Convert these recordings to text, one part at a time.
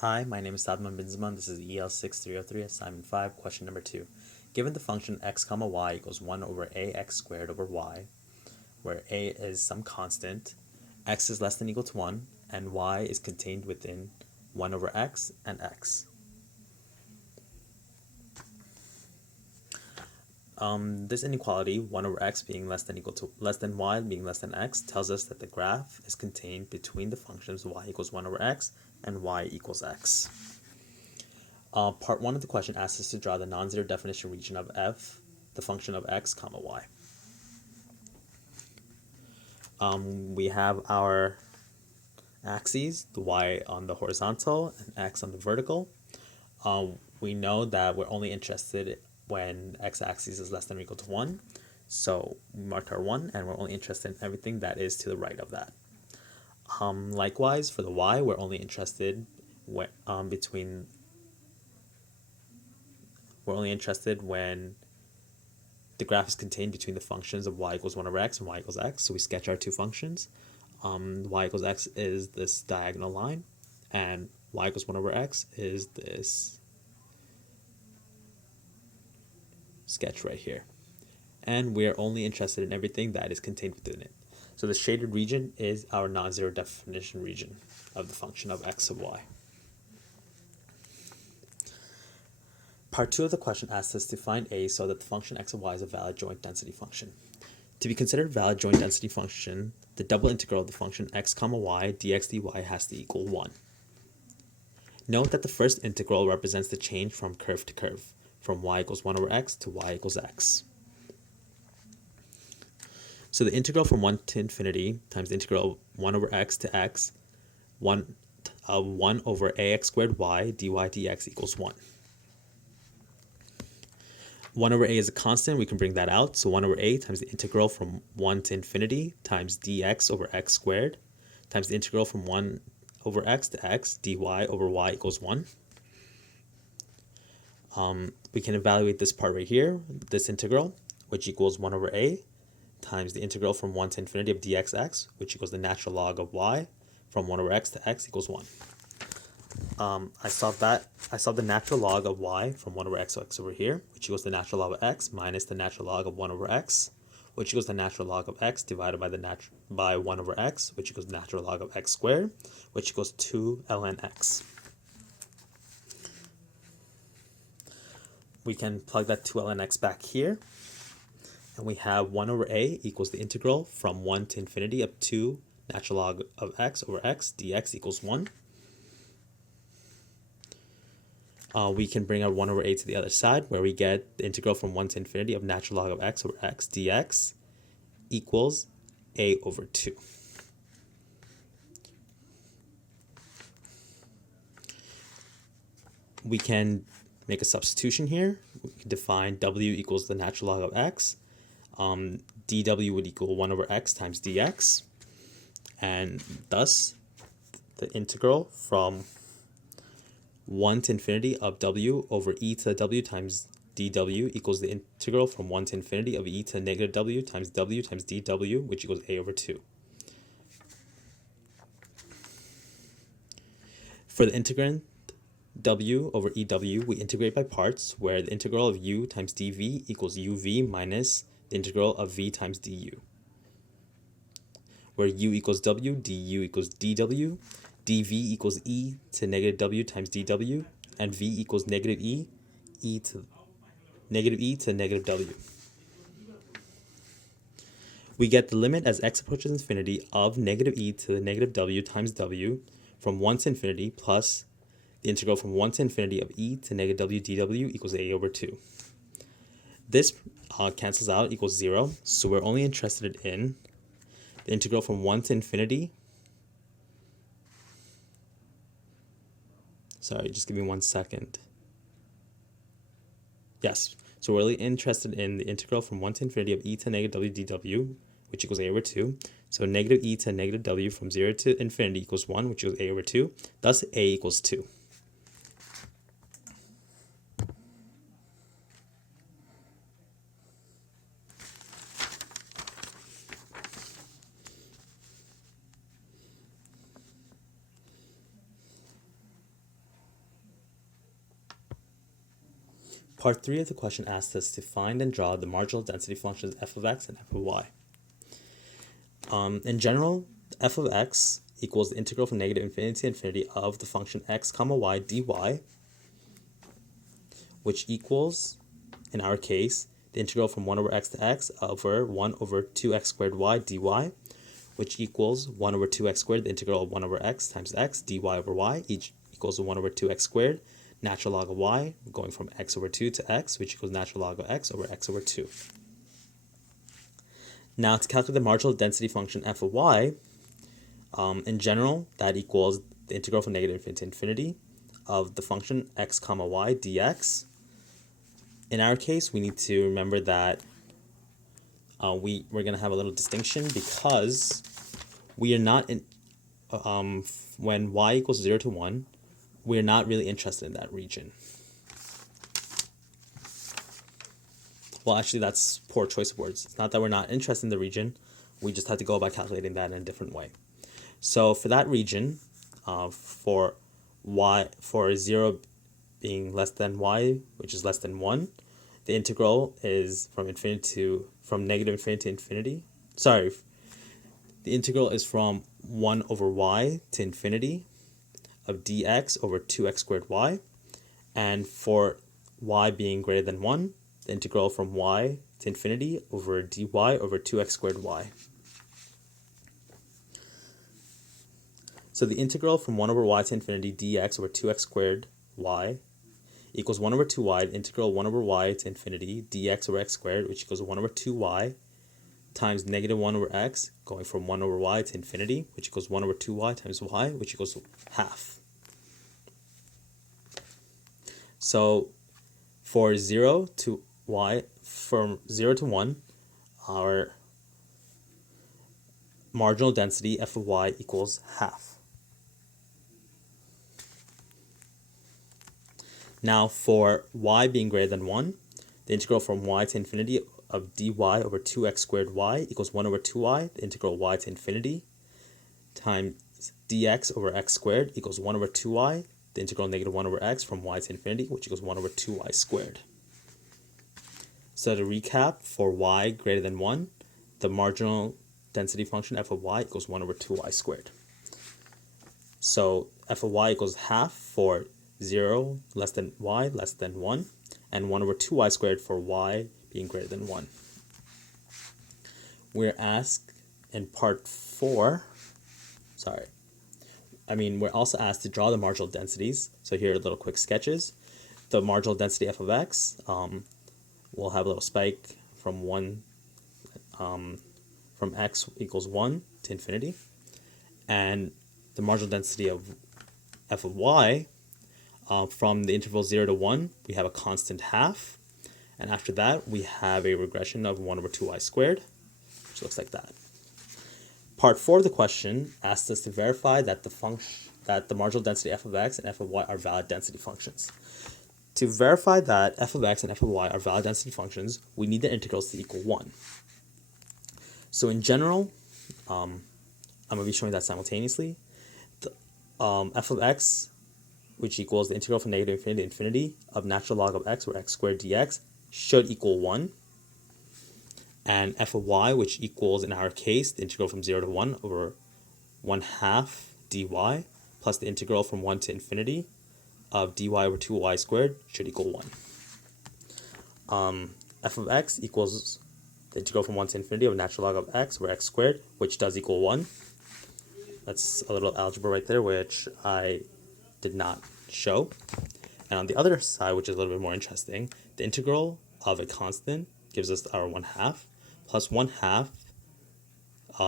Hi, my name is Sadman Binzaman. This is EL6303, assignment 5, question number 2. Given the function x comma y equals 1 over ax squared over y, where a is some constant, x is less than or equal to 1, and y is contained within 1 over x and x. This inequality, 1 over x being less than y being less than x, tells us that the graph is contained between the functions y equals 1 over x and y equals x. Part 1 of the question asks us to draw the non-zero definition region of f, the function of x comma y. We have our axes, the y on the horizontal and x on the vertical. We know that we're only interested when x-axis is less than or equal to 1. So we marked our 1, and we're only interested in everything that is to the right of that. Likewise, for the y, we're only interested when, we're only interested when the graph is contained between the functions of y equals 1 over x and y equals x. So we sketch our two functions. Y equals x is this diagonal line, and y equals 1 over x is this sketch right here. And we are only interested in everything that is contained within it. So the shaded region is our non-zero definition region of the function of x of y. Part 2 of the question asks us to find a so that the function x of y is a valid joint density function. To be considered a valid joint density function, the double integral of the function x comma y dx dy has to equal 1. Note that the first integral represents the change from curve to curve, from y equals 1 over x to y equals x. So the integral from 1 to infinity times the integral of 1 over x to x, 1 over ax squared y dy dx equals 1. 1 over a is a constant, we can bring that out. So 1 over a times the integral from 1 to infinity times dx over x squared times the integral from 1 over x to x dy over y equals 1. We can evaluate this part right here, this integral, which equals 1 over a times the integral from 1 to infinity of dxx, which equals the natural log of y from 1 over x to x equals 1. I solved the natural log of y from 1 over x over here, which equals the natural log of x minus the natural log of 1 over x, which equals the natural log of x divided by 1 over x, which equals the natural log of x squared, which equals 2 ln x. We can plug that 2 ln x back here, and we have 1 over a equals the integral from 1 to infinity of 2 natural log of x over x dx equals 1. We can bring our 1 over a to the other side, where we get the integral from 1 to infinity of natural log of x over x dx equals a over 2. We can make a substitution here. We can define w equals the natural log of x. Dw would equal 1 over x times dx. And thus, the integral from 1 to infinity of w over e to the w times dw equals the integral from 1 to infinity of e to the negative w times dw, which equals a over 2. For the integrand w over ew, we integrate by parts, where the integral of u times dv equals uv minus the integral of v times du, where u equals w, du equals dw, dv equals e to negative w times dw, and v equals negative e to negative w. We get the limit as x approaches infinity of negative e to the negative w times w from 1 to infinity plus the integral from 1 to infinity of e to negative w dw equals a over 2. This cancels out, equals 0, so we're only interested in the integral from 1 to infinity. Sorry, just give me 1 second. Yes, so we're really interested in the integral from 1 to infinity of e to negative w dw, which equals a over 2. So negative e to negative w from 0 to infinity equals 1, which equals a over 2. Thus, a equals 2. Part 3 of the question asks us to find and draw the marginal density functions f of x and f of y. In general, f of x equals the integral from negative infinity to infinity of the function x comma y dy, which equals, in our case, the integral from 1 over x to x over 1 over 2x squared y dy, which equals 1 over 2x squared, the integral of 1 over x times x dy over y, each equals to 1 over 2x squared, natural log of y, going from x over 2 to x, which equals natural log of x over x over 2. Now, to calculate the marginal density function f of y, in general, that equals the integral from negative infinity to infinity of the function x comma y dx. In our case, we need to remember that we're going to have a little distinction because we are not in, when y equals 0 to 1, we're not really interested in that region. Well, actually, that's poor choice of words. It's not that we're not interested in the region. We just have to go about calculating that in a different way. So for that region, for 0 being less than y, which is less than 1, the integral is from negative infinity to infinity. Sorry, the integral is from 1 over y to infinity of dx over 2x squared y. And for y being greater than 1, the integral from y to infinity over dy over 2x squared y. So the integral from 1 over y to infinity dx over 2x squared y equals 1 over 2y, the integral 1 over y to infinity dx over x squared, which equals 1 over 2y, times negative 1 over x, going from 1 over y to infinity, which equals 1 over 2y times y, which equals half. So for 0 to y, from 0 to 1, our marginal density f of y equals half. Now for y being greater than 1, the integral from y to infinity of dy over 2x squared y equals 1 over 2y, the integral y to infinity, times dx over x squared equals 1 over 2y, the integral negative 1 over x from y to infinity, which equals 1 over 2y squared. So to recap, for y greater than 1, the marginal density function f of y equals 1 over 2y squared. So f of y equals half for 0 less than y less than 1, and 1 over 2y squared for y being greater than 1. We're asked in part 4, we're also asked to draw the marginal densities. So here are little quick sketches. The marginal density f of x will have a little spike from from x equals 1 to infinity. And the marginal density of f of y, from the interval 0 to 1, we have a constant half. And after that, we have a regression of 1 over 2y squared, which looks like that. Part 4 of the question asks us to verify that the marginal density f of x and f of y are valid density functions. To verify that f of x and f of y are valid density functions, we need the integrals to equal 1. So in general, I'm going to be showing that simultaneously. The, f of x, which equals the integral from negative infinity to infinity of natural log of x over x squared dx, should equal 1. And f of y, which equals, in our case, the integral from 0 to 1 over 1/2 dy plus the integral from 1 to infinity of dy over 2y squared should equal 1. F of x equals the integral from 1 to infinity of natural log of x over x squared, which does equal 1. That's a little algebra right there, which I did not show. And on the other side, which is a little bit more interesting, the integral of a constant gives us our 1/2 plus 1/2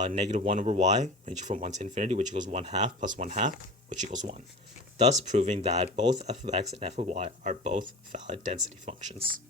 negative 1 over y, ranging from 1 to infinity, which equals 1/2 plus 1/2, which equals 1. Thus proving that both f of x and f of y are both valid density functions.